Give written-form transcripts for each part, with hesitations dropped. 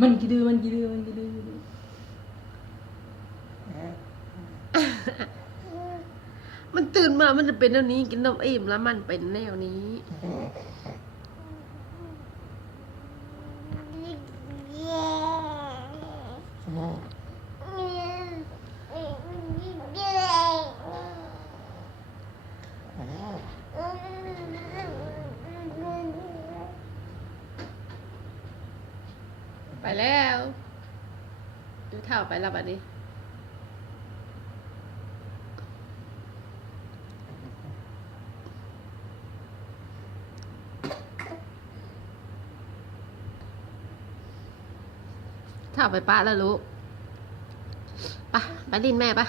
มันกี่ดื้อมันกี่ดื้อมันกี่ดื้อมันตื่นมามันจะเป็นแนวนี้กินนมอิ่มแล้วมันเป็นแนวนี้ไปแล้วดูเท่าไปแล้วบัดนี้เท่าไปป้าแล้วลูกไปลินแม่ปะ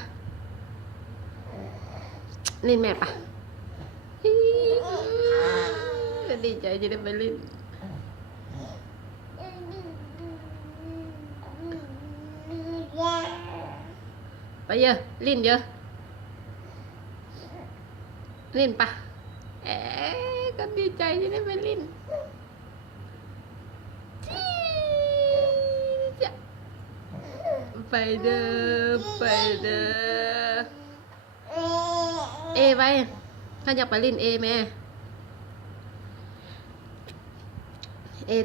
ลินแม่ปะดีใจจะได้ไปลินไปเยอะลินเยอะลินปะก็ดีใจจะได้ไปลินไปเด้อไปเด้อไปถ้าอยากไปลินแม่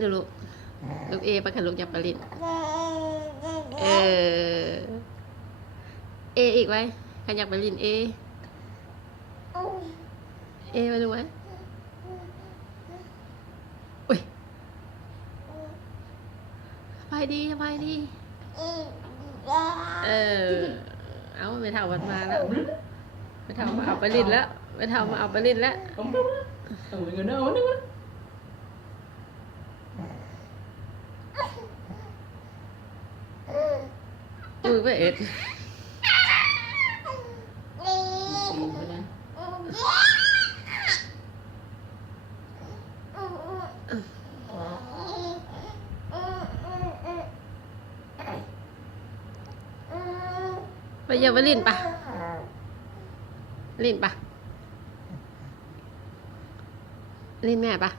ดูลูกไปค่ะลูกอยากไปลินอีกไว้ถ้าอยากไปลินไปดูไว้อุ้ยสบายดีเอาไปเท่าวันมาแล้วไปเท่ามาเอาไปลินแล้วไปเท่ามาเอาไปลินแล้วเงินเอาเนี่ยไปเอ็ดไปเยาวลินปะลินแม่ปะ